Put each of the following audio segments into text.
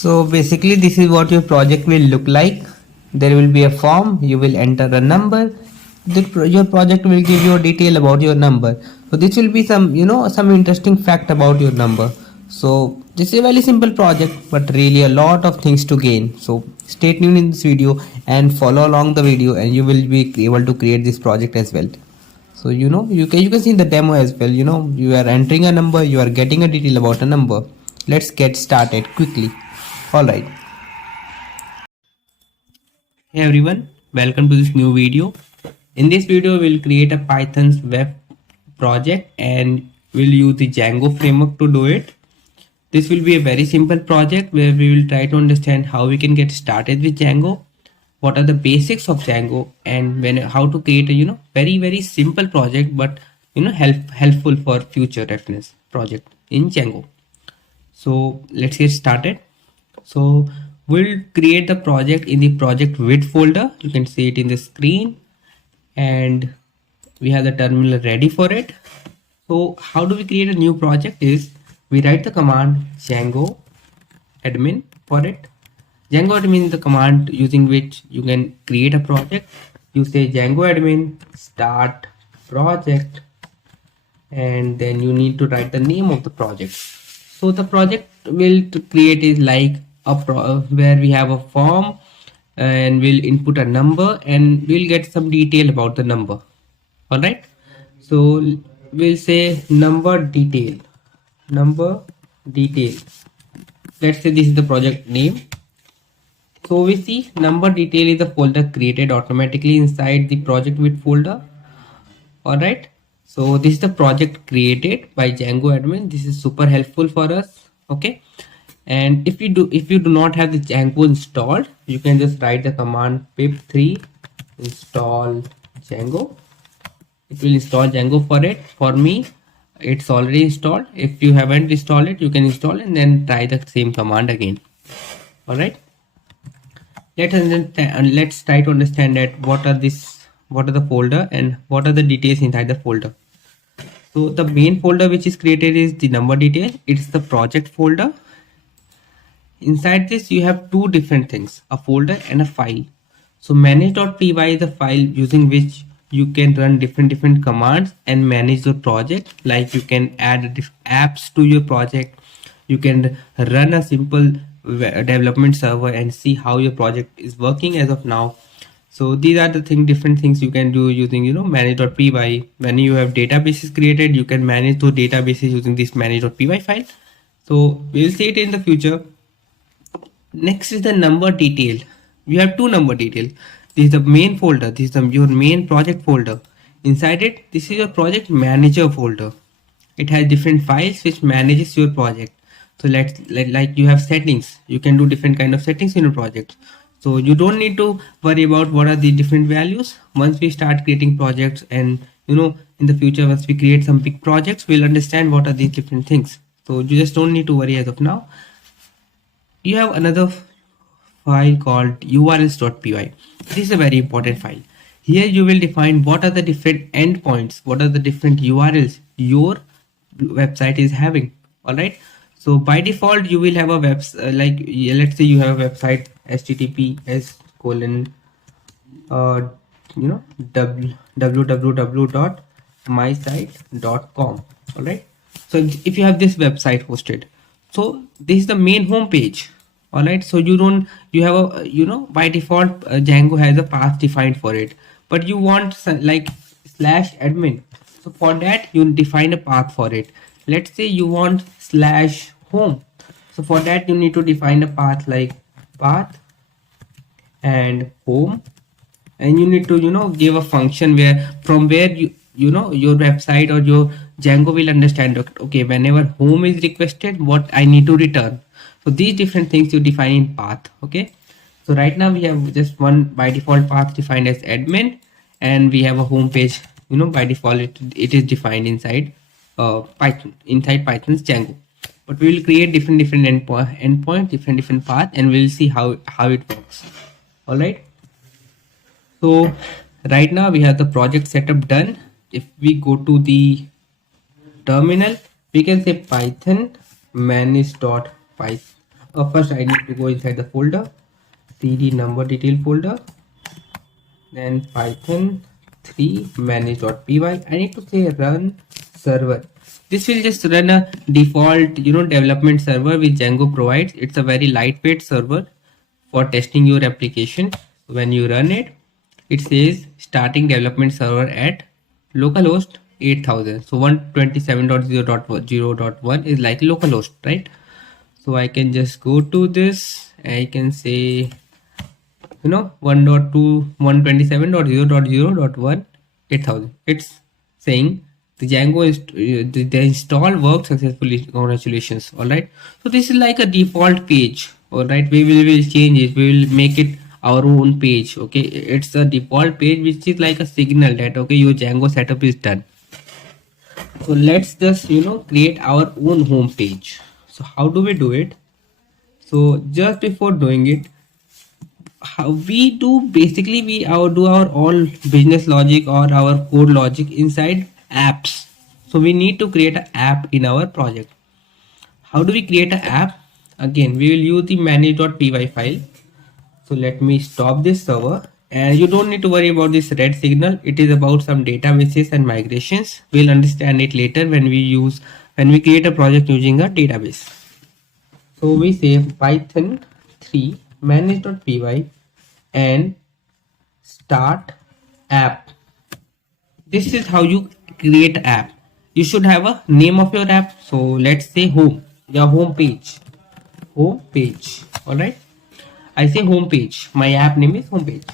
So basically this is what your project will look like. There will be a form, you will enter a number. Your project will give you a detail about your number. So this will be some, some interesting fact about your number. So this is a very simple project, but really a lot of things to gain. So stay tuned in this video and follow along the video, and you will be able to create this project as well. So you can see the demo as well. You are entering a number, you are getting a detail about a number. Let's get started quickly. All right. Hey everyone, welcome to this new video. In this video, we'll create a Python's web project and we'll use the Django framework to do it. This will be a very simple project where we will try to understand how we can get started with Django, what are the basics of Django, and how to create a very simple project, but helpful for future reference project in Django. So let's get started. So we'll create the project in the project with folder. You can see it in the screen, and we have the terminal ready for it. So how do we create a new project is we write the command Django admin for it. Django admin is the command using which you can create a project. You say Django admin start project, and then you need to write the name of the project. So the project will create is like where we have a form and we'll input a number and we'll get some detail about the number. All right, so we'll say number detail. Let's say this is the project name. So we see number detail is the folder created automatically inside the project with folder. All right, so this is the project created by Django admin. This is super helpful for us. Okay, and if you do not have the Django installed, you can just write the command pip3 install Django. It will install Django for it. For me, it's already installed. If you haven't installed it, you can install it and then try the same command again. All right, let's try to understand that what are the folder and what are the details inside the folder. So the main folder which is created is the number detail. It's the project folder. Inside this you have two different things, a folder and a file. So manage.py is the file using which you can run different commands and manage the project. Like you can add apps to your project, you can run a simple development server and see how your project is working as of now. So these are the different things you can do using manage.py. When you have databases created, you can manage those databases using this manage.py file. So we'll see it in the future. Next is the number detail. We have two number detail. This is the main folder. This is your main project folder. Inside it, this is your project manager folder. It has different files which manages your project. So like you have settings. You can do different kind of settings in your project. So you don't need to worry about what are the different values. Once we start creating projects, and in the future, once we create some big projects, we'll understand what are these different things. So you just don't need to worry as of now. You have another file called urls.py. This is a very important file. Here you will define what are the different endpoints, what are the different URLs your website is having. All right. So by default, you will have a website, let's say you have a website https www.mysite.com. All right. So if you have this website hosted, so this is the main home page. All right. So you have a by default Django has a path defined for it, but you want like /admin. So for that you define a path for it. Let's say you want /home. So for that you need to define a path like path and home, and you need to give a function from where your website or your Django will understand, okay, whenever home is requested, what I need to return. So these different things you define in path. Okay, so right now we have just one by default path defined as admin, and we have a home page. By default it is defined inside Python, inside Python's Django. But we will create different endpoint, different path, and we'll see how it works. All right. So right now we have the project setup done. If we go to the terminal, we can say python manage.py First I need to go inside the folder, cd number detail folder, then python 3 manage.py. I need to say run server. This will just run a default development server which Django provides. It's a very lightweight server for testing your application. When you run it, it says starting development server at localhost 8000. So 127.0.0.1 is like localhost, right? So I can just go to this. I can say 1.2 127.0.0.1 8000. It's saying the Django is the install worked successfully. Congratulations. All right. So this is like a default page. All right. We will change it. We will make it our own page. Okay. It's a default page which is like a signal that okay, your Django setup is done. So let's just create our own home page. So how do we do it? So just before doing it, how we do basically do our all business logic or our code logic inside apps. So we need to create an app in our project. How do we create an app? Again, we will use the manage.py file. So let me stop this server, and you don't need to worry about this red signal. It is about some databases and migrations. We'll understand it later when we create a project using a database. So we say python 3 manage.py and start app. This is how you create app. You should have a name of your app. So let's say home, your home page. All right. I say home page. My app name is home page.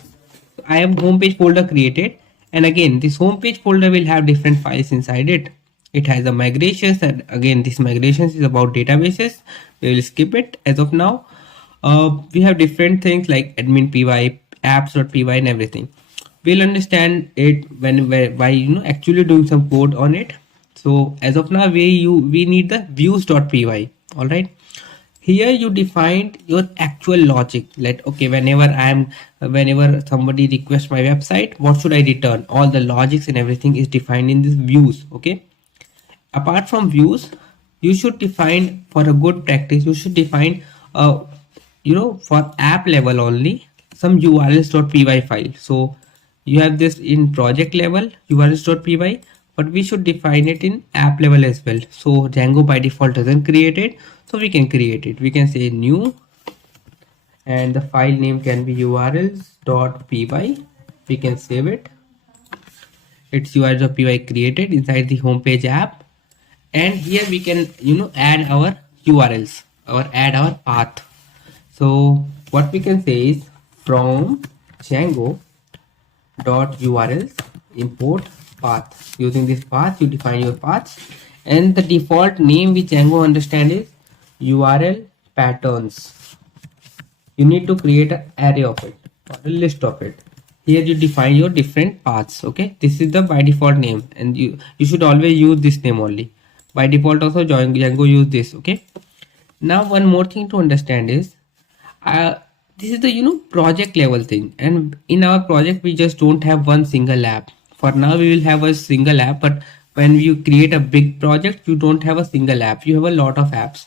So I have home page folder created, and again this home page folder will have different files inside it. It has a migrations, and again this migrations is about databases. We will skip it as of now. We have different things like admin py, apps.py, and everything. We'll understand it when by actually doing some code on it. So as of now we need the views.py. all right. Here you defined your actual logic, like okay, whenever somebody requests my website, what should I return? All the logics and everything is defined in this views. Okay. Apart from views, you should define, for a good practice, you should define for app level only some urls.py file. So you have this in project level urls.py, but we should define it in app level as well. So Django by default doesn't create it, so we can create it. We can say new, and the file name can be urls.py. We can save it. It's urls.py created inside the homepage app, and here we can add our urls or add our path. So what we can say is from Django dot urls import path. Using this path you define your paths, and the default name which Django understand is url patterns. You need to create an array of it or a list of it. Here you define your different paths. Okay, this is the by default name, and you should always use this name only. By default also Django use this. Okay. Now one more thing to understand is this is the project level thing, and in our project we just don't have one single app. For now we will have a single app, but when you create a big project you don't have a single app, you have a lot of apps.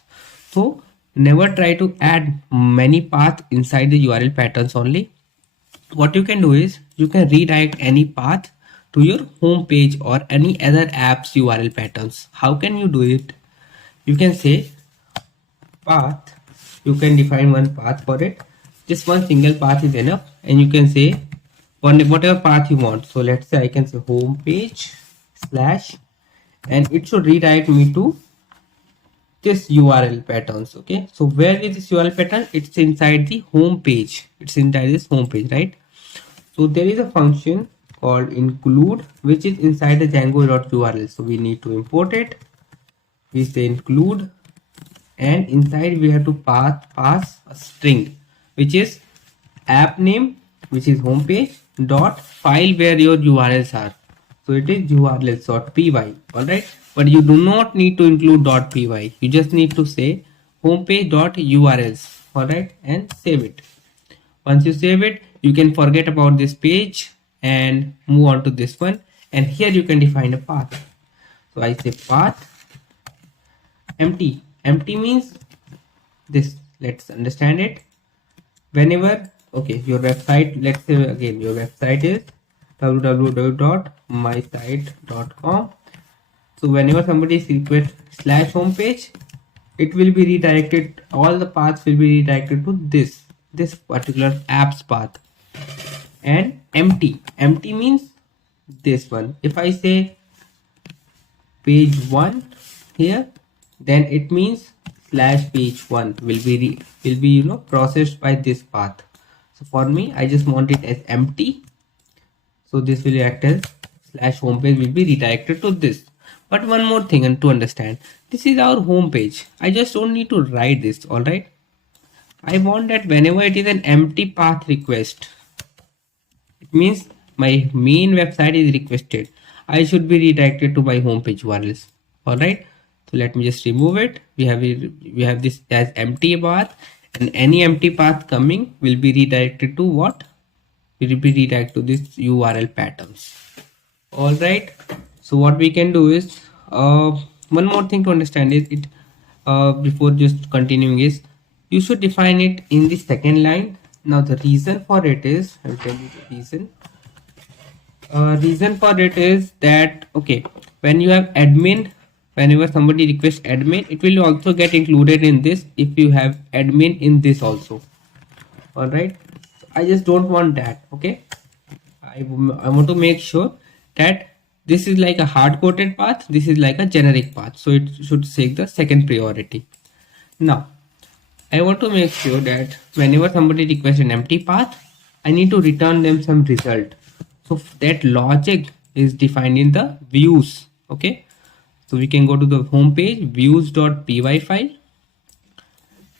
So never try to add many paths inside the URL patterns only. What you can do is you can redirect any path to your home page or any other apps URL patterns. How can you do it? You can say path. You can define one path for it. Just one single path is enough, and you can say whatever path you want. So let's say I can say home page slash, and it should redirect me to this URL patterns. Okay, so where is this URL pattern? It's inside the home page. It's inside this home page, right? So there is a function called include which is inside the Django.url. So we need to import it. We say include, and inside we have to pass a string which is app name, which is home page dot file where your URLs are. So it is urls.py. all right, but you do not need to include .py. You just need to say homepage.urls. all right, and save it. Once you save it, you can forget about this page and move on to this one, and here you can define a path. So I say path empty. Empty means this let's understand it. Whenever, okay, your website, let's say again your website is www.mysite.com. so whenever somebody request slash homepage, it will be redirected, all the paths will be redirected to this particular apps path. And empty means this one. If I say page 1 here, then it means slash page 1 will be processed by this path. So for me, I just want it as empty, so this will act as slash homepage will be redirected to this. But one more thing, and to understand, this is our home page. I just don't need to write this. All right, I want that whenever it is an empty path request, it means my main website is requested, I should be redirected to my home page URLs. All right, so let me just remove it. We have this as empty path, and any empty path coming will be redirected to what? Will be redirected to this URL patterns. All right, so what we can do is one more thing to understand is it before just continuing is you should define it in the second line. Now the reason for it is, I'll tell you the reason. Reason for it is that, okay, when you have admin, whenever somebody requests admin, it will also get included in this if you have admin in this also. All right, so I just don't want that. Okay, I want to make sure that this is like a hard-coded path, this is like a generic path, so it should take the second priority. Now I want to make sure that whenever somebody requests an empty path, I need to return them some result. So that logic is defined in the views. Okay, so we can go to the home page, views.py file.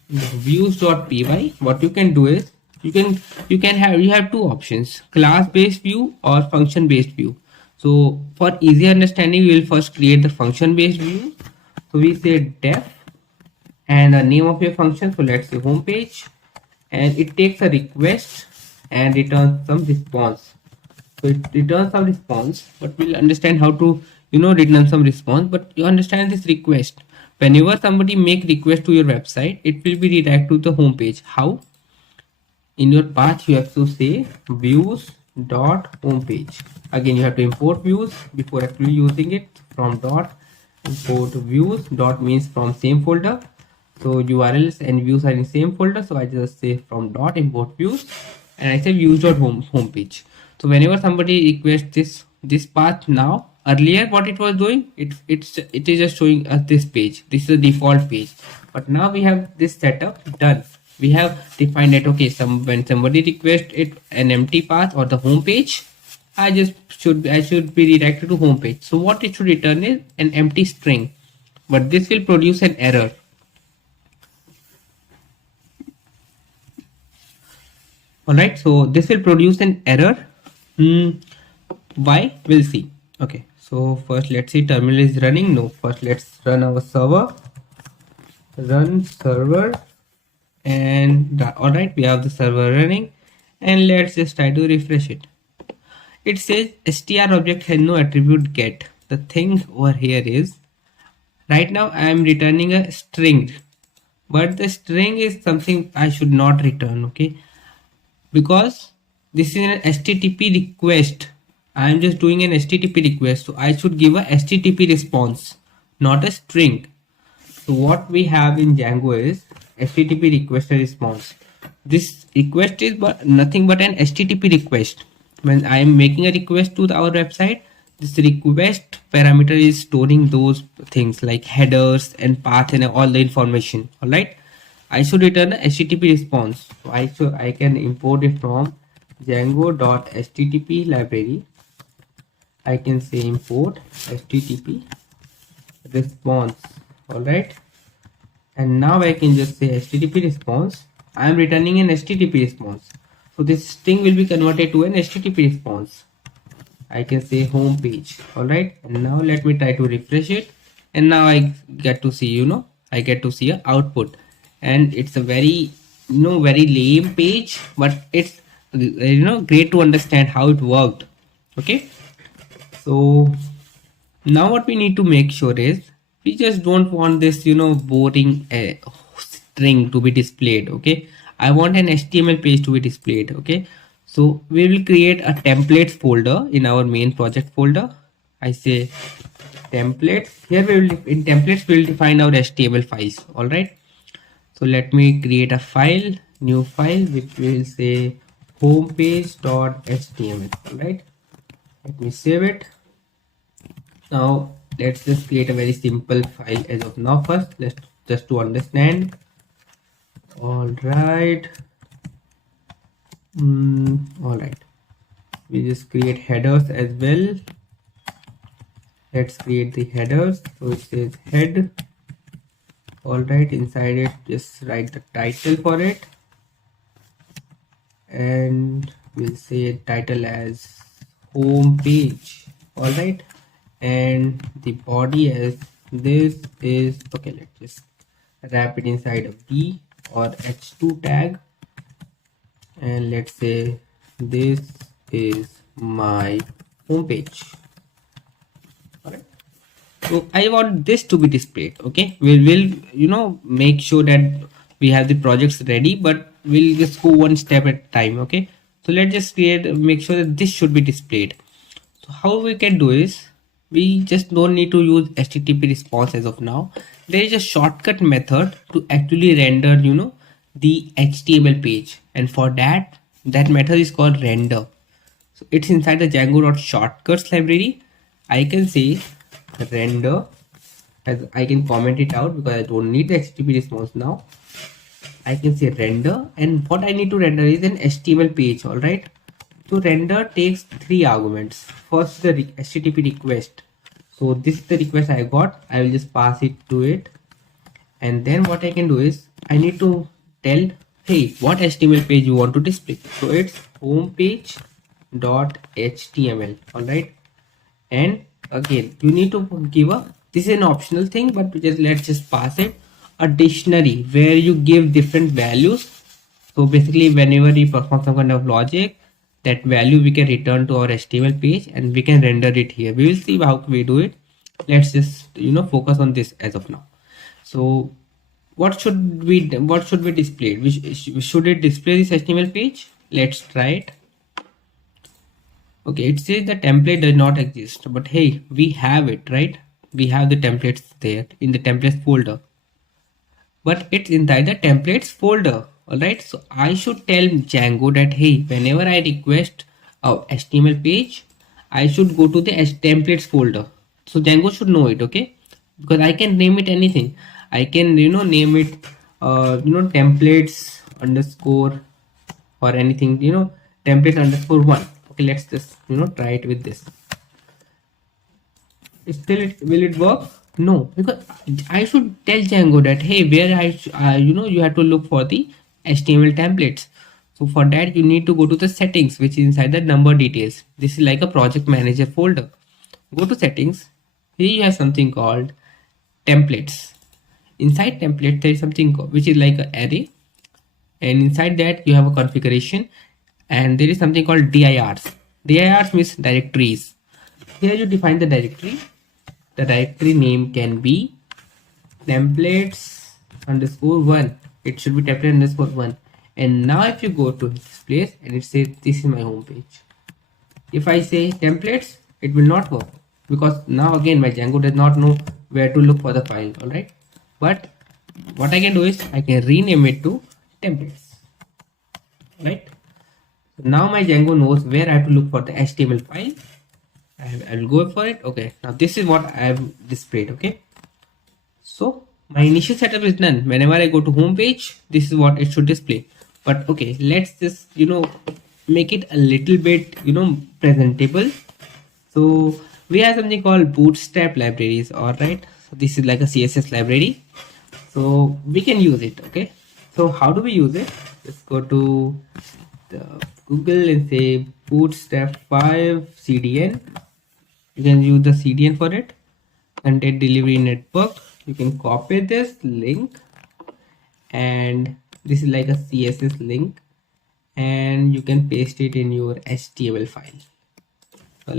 Views.py, what you can do is you have two options, class based view or function based view. So for easy understanding, we will first create the function based view. So we say def and the name of your function, so let's say home page, and it takes a request and returns some response. So it returns some response, but we'll understand how to return some response. But you understand this request, whenever somebody make request to your website, it will be redirected to the home page. How? In your path you have to say views dot home page. Again, you have to import views before actually using it. From dot import views, dot means from same folder, so URLs and views are in same folder, so I just say from dot import views, and I say views dot home page. So whenever somebody requests this path, now earlier what it was doing, it is just showing us this page, this is the default page. But now we have this setup done, we have defined it. Okay, when somebody requests it an empty path or the home page, I should be redirected to home page. So what it should return is an empty string, but this will produce an error. All right, so this will produce an error. Why? We'll see. Okay, so first let's see terminal is running. No, first let's run our server. Run server, and all right, we have the server running, and let's just try to refresh it. It says str object has no attribute get. The thing over here is, right now I am returning a string, but the string is something I should not return. Okay, because this is an HTTP request. I am just doing an HTTP request, so I should give a HTTP response, not a string. So what we have in Django is HTTP request and response. This request is nothing but an HTTP request. When I am making a request to our website, this request parameter is storing those things like headers and path and all the information. All right, I should return a HTTP response. So I can import it from django.http library. I can say import HTTP response. All right, and now I can just say HTTP response. I am returning an HTTP response, so this string will be converted to an HTTP response. I can say home page. All right, and now let me try to refresh it, and now I get to see I get to see an output, and it's a very very lame page, but it's great to understand how it worked. Okay, so now what we need to make sure is we just don't want this boring string to be displayed. Okay, I want an HTML page to be displayed. Okay, so we will create a templates folder in our main project folder. I say templates. Here we will, in templates we will define our HTML files. All right, so let me create a file, new file, which will say homepage.html. All right, let me save it. Now let's just create a very simple file as of now. First, let's just to understand. All right. All right, we just create headers as well. Let's create the headers. So it says head. All right, inside it just write the title for it, and we'll say title as home page. All right, and the body as this is okay. Let's just wrap it inside a b or h2 tag, and let's say this is my home page. All right, so I want this to be displayed. Okay, we'll make sure that we have the projects ready, but we'll just go one step at a time. Okay, so let's just make sure that this should be displayed. So how we can do is, we just don't need to use HTTP response as of now. There is a shortcut method to actually render the HTML page, and for that method is called render. So it's inside the Django.shortcuts library. I can say render, as I can comment it out because I don't need the HTTP response now. I can say render, and what I need to render is an HTML page. All right, so render takes 3 arguments. First, the HTTP request. So this is the request I got. I will just pass it to it, and then what I can do is I need to tell, hey, what HTML page you want to display. So it's homepage.html. All right, and again you need to give a, this is an optional thing, but let's just pass it a dictionary where you give different values. So basically whenever you perform some kind of logic, that value we can return to our HTML page and we can render it here. We will see how we do it. Let's just focus on this as of now. So what should we display? Should it display this HTML page? Let's try it. Okay, it says the template does not exist, but hey, we have it, right? We have the templates there in the templates folder, but it's inside the templates folder. All right, so I should tell Django that, hey, whenever I request a HTML page, I should go to the templates folder. So Django should know it, okay? Because I can name it anything. I can name it templates underscore or anything, template underscore one. Okay, let's just try it with this. Will it work? No, because I should tell Django that, hey, where you have to look for the HTML templates. So for that you need to go to the settings, which is inside the number details. This is like a project manager folder. Go to settings. Here you have something called templates. Inside template there is something which is like an array, and inside that you have a configuration, and there is something called dirs. Dirs means directories. Here you define the directory. The directory name can be templates underscore one. It should be template underscore one. And now if you go to this place and it says this is my home page, if I say templates, it will not work, because now again my Django does not know where to look for the file. All right, but what I can do is I can rename it to templates. Right, so now my Django knows where I have to look for the HTML file. I will go for it. Okay, now this is what I have displayed. Okay, so my initial setup is done. Whenever I go to home page, this is what it should display. But okay, let's just make it a little bit presentable. So we have something called bootstrap libraries. All right, so this is like a CSS library, so we can use it. Okay, so how do we use it? Let's go to the Google and say bootstrap 5 CDN. You can use the CDN for it. Content delivery network. You can copy this link, and this is like a CSS link, and you can paste it in your HTML file. So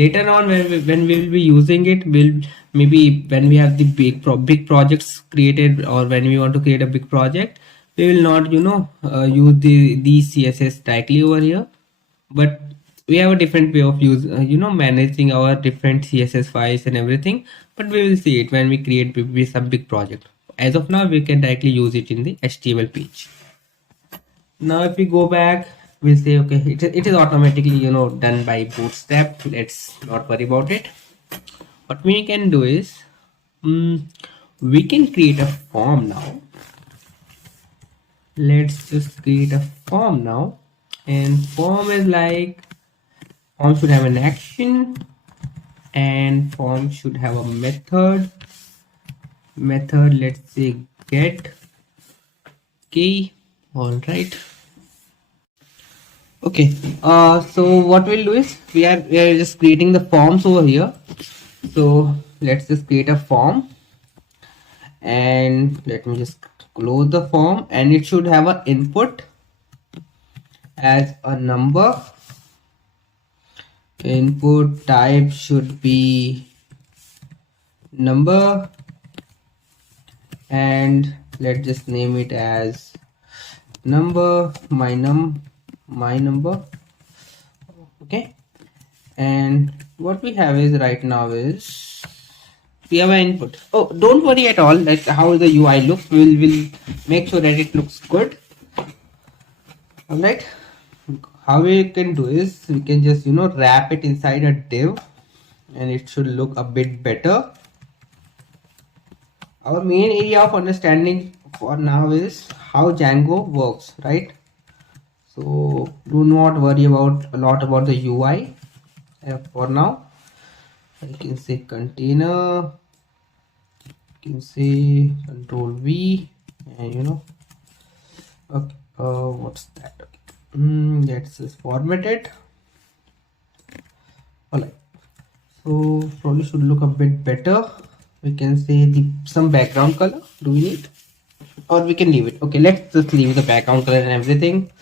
Later on, when we will be using it, will maybe when we have the big projects created, or when we want to create a big project, we will not use these CSS directly over here, but we have a different way of managing our different CSS files and everything. But we will see it when we create some big project. As of now, we can directly use it in the HTML page. Now if we go back, we'll say okay, it is automatically done by Bootstrap. Let's not worry about it. What we can do is we can create a form now. Let's just create a form now, and form is like, form should have an action, and form should have a method. Let's say get key. All right. Okay, so what we'll do is we are just creating the forms over here. So let's just create a form, and let me just close the form, and it should have an input as a number. Input type should be number, and let's just name it as number, my number. Okay, and what we have is right now is we have an input. Oh, don't worry at all, like how the UI looks. We'll make sure that it looks good. All right, how we can do is we can just wrap it inside a div, and it should look a bit better. Our main area of understanding for now is how Django works, right? So do not worry about a lot about the UI for now. I can say container, you can say control V, and okay, what's that? Let's just format it. Alright, so probably should look a bit better. We can say some background color. Do we need, or we can leave it? Okay, let's just leave the background color and everything.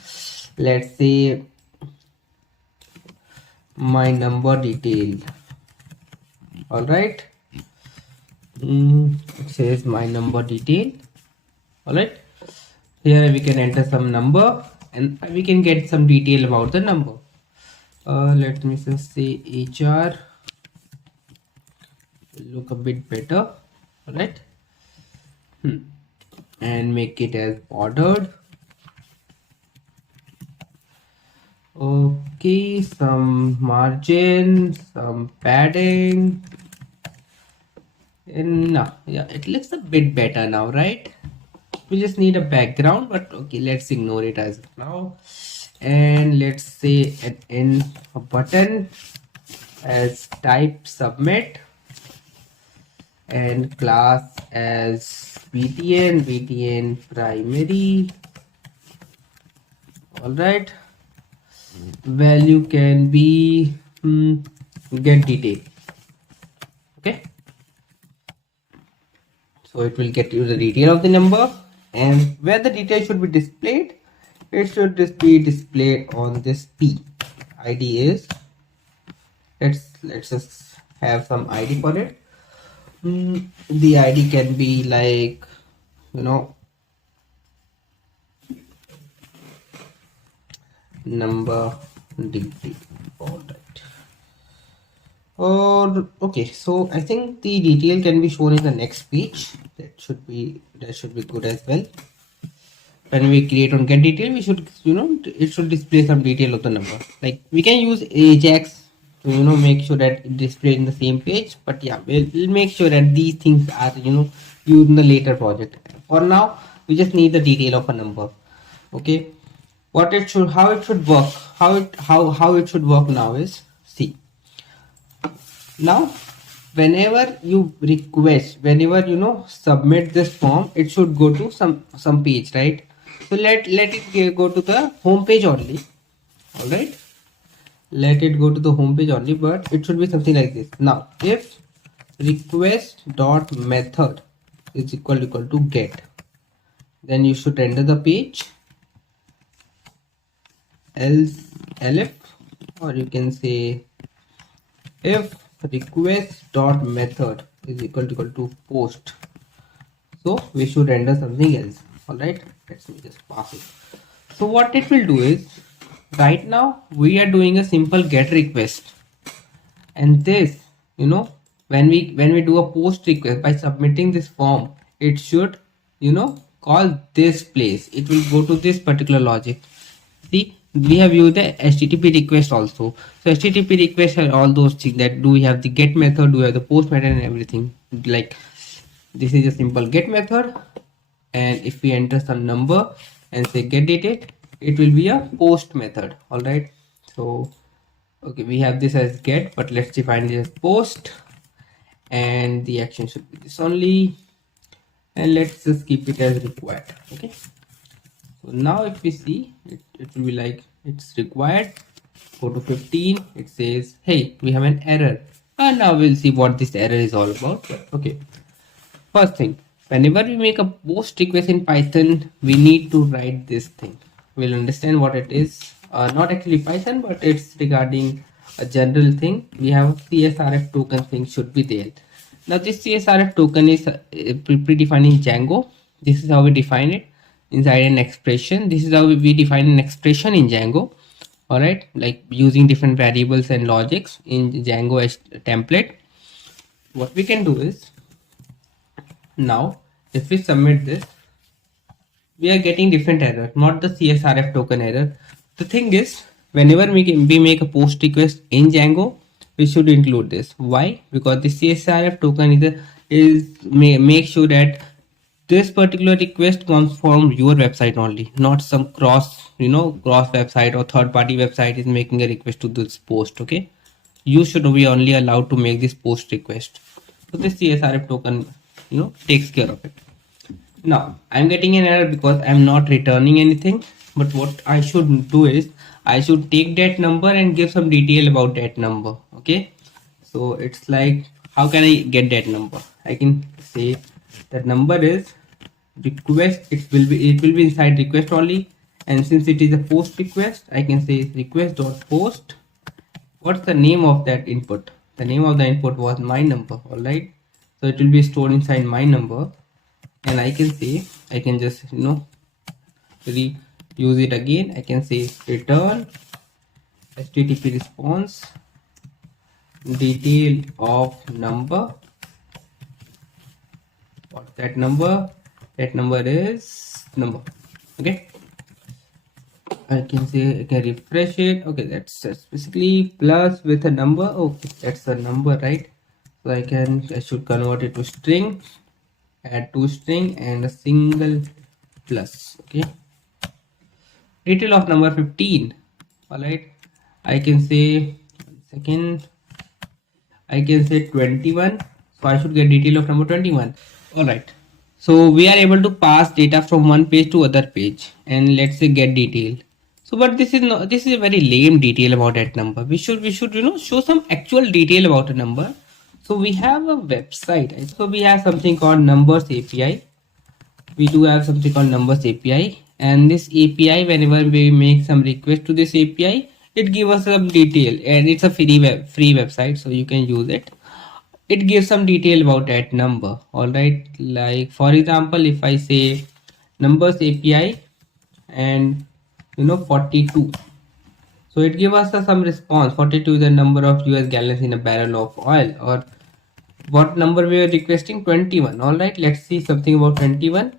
Let's say my number detail. All right, it says my number detail. All right, here we can enter some number, and we can get some detail about the number. Let me just say HR. Look a bit better. All right, and make it as bordered. Okay, some margin, some padding, and now yeah, it looks a bit better now, right? We just need a background, but okay, let's ignore it as of now. And let's say a button as type submit, and class as btn primary. All right, value can be get detail. Okay, so it will get you the detail of the number, and where the detail should be displayed, it should just be displayed on this P. ID is, let's just have some ID for it. The ID can be like number DT. All right. Or okay, so I think the detail can be shown in the next page. That should be good as well. When we create on get detail, we should it should display some detail of the number. Like we can use Ajax to make sure that it displays in the same page. But yeah, we'll make sure that these things are used in the later project. For now, we just need the detail of a number. Okay, how it should work, how it should work now is, see, now whenever you request, whenever submit this form, it should go to some page, right? So let it go to the home page only. All right, let it go to the home page only, but it should be something like this. Now if request dot method is equal to get, then you should enter the page, else elif, or you can say if request dot method is equal to post, so we should render something else. All right, let me just pass it. So what it will do is, right now we are doing a simple get request, and this, when we do a post request by submitting this form, it should, call this place. It will go to this particular logic. See, we have used the http request also. So http request are all those things, that do we have the get method, do we have the post method and everything. Like, this is a simple get method, and if we enter some number and say get detail, it will be a post method. All right, so okay, we have this as get, but let's define it as post, and the action should be this only, and let's just keep it as required. Okay, so now if we see it, it will be like it's required. Go to 15, it says hey, we have an error, and now we'll see what this error is all about. Okay, first thing, whenever we make a post request in Python, we need to write this thing. We'll understand what it is. Not actually Python, but it's regarding a general thing. We have a CSRF token thing should be there. Now this CSRF token is predefined in Django. This is how we define it inside an expression. This is how we define an expression in Django. All right, like using different variables and logics in Django as template. What we can do is, now if we submit this, we are getting different error, not the CSRF token error. The thing is, whenever we make a post request in Django, we should include this. Why? Because the CSRF token make sure that this particular request comes from your website only, not some cross website or third party website is making a request to this post. Okay, you should be only allowed to make this post request. So this CSRF token takes care of it. Now I'm getting an error because I'm not returning anything, but what I should do is, I should take that number and give some detail about that number. Okay, so it's like, how can I get that number? I can say that number is request. It will be inside request only, and since it is a post request, I can say request dot post. What's the name of that input? The name of the input was my number. All right, so it will be stored inside my number, and I can say, I can just reuse it again. I can say return http response detail of number. What's that number? That number is number. Okay, I can say, I can refresh it. Okay, that's basically plus with a number. Okay, that's a number, right? So I should convert it to string, add to string and a single plus. Okay, detail of number 15. All right, I can say, second, I can say 21, so I should get detail of number 21. All right, so we are able to pass data from one page to other page, and let's say get detail. So but this is a very lame detail about that number. We should show some actual detail about a number. So we have a website, right? So we have something called numbers API. We do have something called numbers API, and this API, whenever we make some request to this API, it gives us some detail, and it's a free website, so you can use it. It gives some detail about that number. All right, like for example, if I say numbers API and 42, so it gives us some response. 42 is the number of US gallons in a barrel of oil. Or what number we are requesting? 21. All right, let's see something about 21.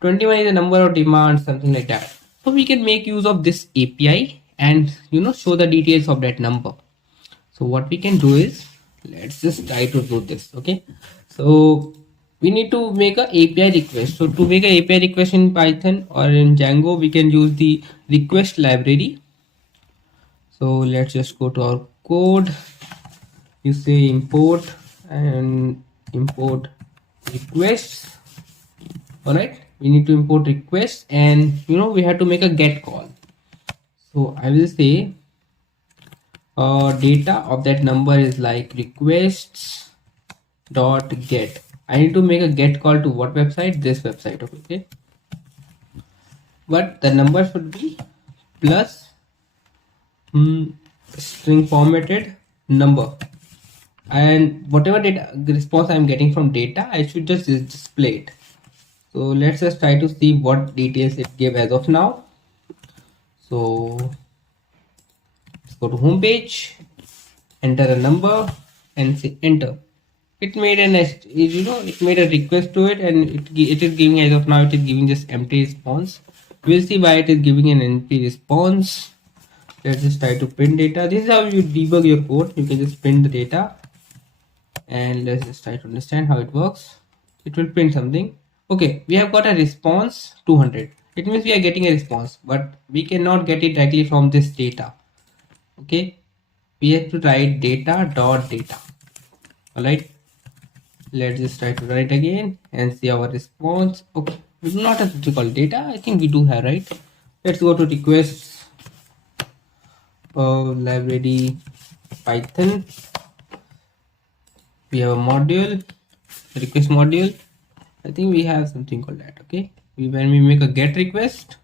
21 is the number of demand, something like that. So we can make use of this API and show the details of that number. So what we can do is, let's just try to do this. Okay, so we need to make a API request. So to make a API request in Python or in Django, we can use the request library. So let's just go to our code. You say import and import requests. All right, we need to import requests, and we have to make a get call. So I will say data of that number is like requests dot get. I need to make a get call to what website? This website. Okay, but the number should be plus string formatted number. and whatever data the response I'm getting from data, I should just display it. So let's just try to see what details it gave as of now. So let's go to home page, enter a number and say enter. It made it made a request to it, and it is giving, as of now it is giving just empty response. We'll see why it is giving an empty response. Let's just try to print data. This is how you debug your code. You can just print the data, and let's just try to understand how it works. It will print something. Okay, we have got a response 200. It means we are getting a response, but we cannot get it directly from this data. Okay, we have to write data. All right, let's just try to write again and see our response. Okay, we do not have to call data. I think we do have, right? Let's go to requests, library Python. We have a module, request module. I think we have something called that. Okay, when we make a get request,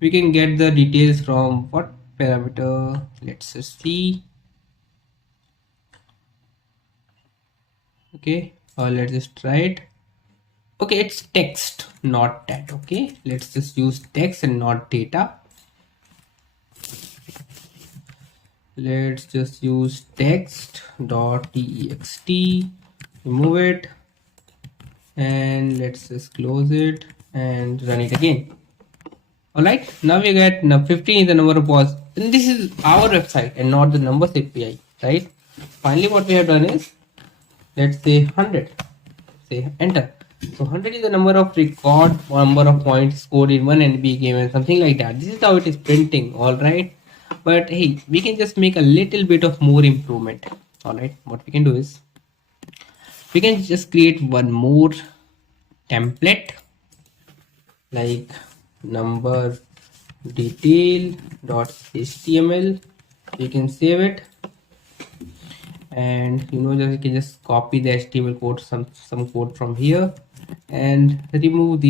we can get the details from what parameter. Let's just see. Okay, let's just try it. Okay, it's text, not that. Okay, let's just use text and not data. Let's just use text.txt, remove it, and let's just close it and run it again. All right, now we get 15 is the number of was, and this is our website and not the numbers API, right? Finally, what we have done is, let's say 100, say enter. So 100 is the number of number of points scored in one NBA game and something like that. This is how it is printing. All right, but hey, we can just make a little bit of more improvement. All right, what we can do is, we can just create one more template, like number detail.html. You can save it, and just you can just copy the HTML code, some code from here, and remove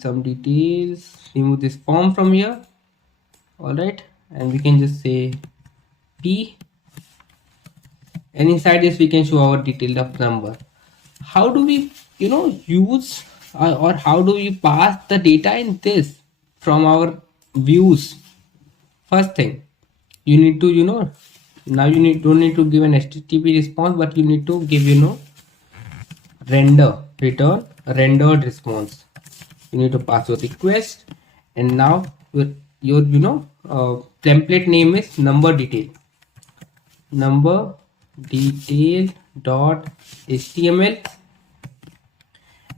some details, remove this form from here. All right, and we can just say p, and inside this we can show our detailed of number. How do we use or how do we pass the data in this from our views? First thing, you need to now you don't need to give an HTTP response, but you need to give return a rendered response. You need to pass your request, and now your template name is number detail.html,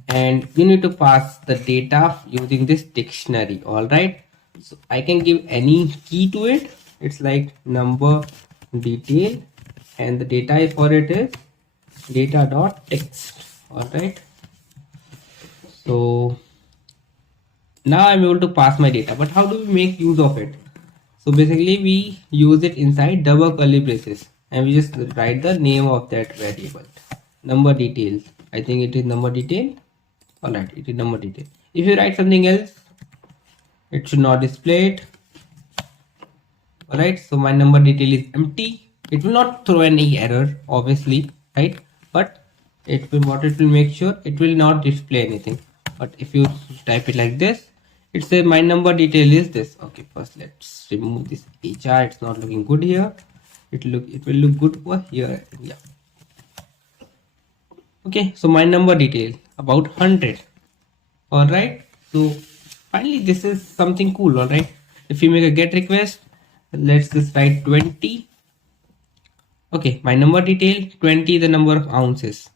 and you need to pass the data using this dictionary. All right, so I can give any key to it. It's like number detail, and the data for it is data.text. All right, so now I'm able to pass my data, but how do we make use of it? So basically we use it inside double curly braces, and we just write the name of that variable, number detail. I think it is number detail. All right, it is number detail. If you write something else, it should not display it. All right, so my number detail is empty. It will not throw any error, obviously, right? But what it will make sure, it will not display anything. But if you type it like this, it says my number detail is this. Okay, first let's remove this HR. It's not looking good here. It will look good over here. Yeah. Okay, so my number detail about 100. All right, so finally this is something cool. All right, if you make a get request, let's just write 20. Okay, my number detail 20 is the number of ounces.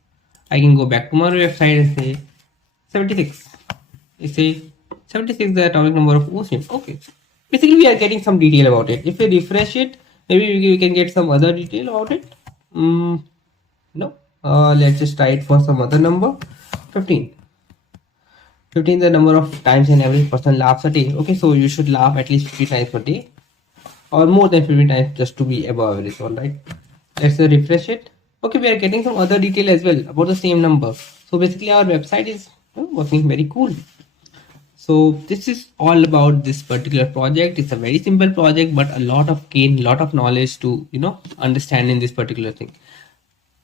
I can go back to my website and say 76. I say 76 is the atomic number of ocean. Okay, basically we are getting some detail about it. If we refresh it, maybe we can get some other detail about it. No, let's just try it for some other number. 15 is the number of times an average person laughs a day. Okay, so you should laugh at least 50 times per day, or more than 50 times, just to be above average. All right, let's refresh it. Okay, we are getting some other detail as well about the same number. So basically our website is working very cool. So this is all about this particular project. It's a very simple project, but a lot of knowledge to understand in this particular thing.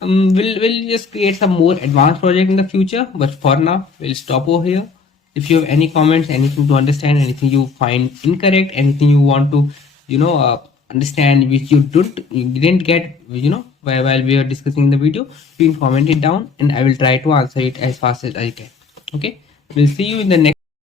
We'll just create some more advanced project in the future, but for now we'll stop over here. If you have any comments, anything to understand, anything you find incorrect, anything you want to understand which you didn't get while we are discussing the video, you can comment it down and I will try to answer it as fast as I can. Okay, we'll see you in the next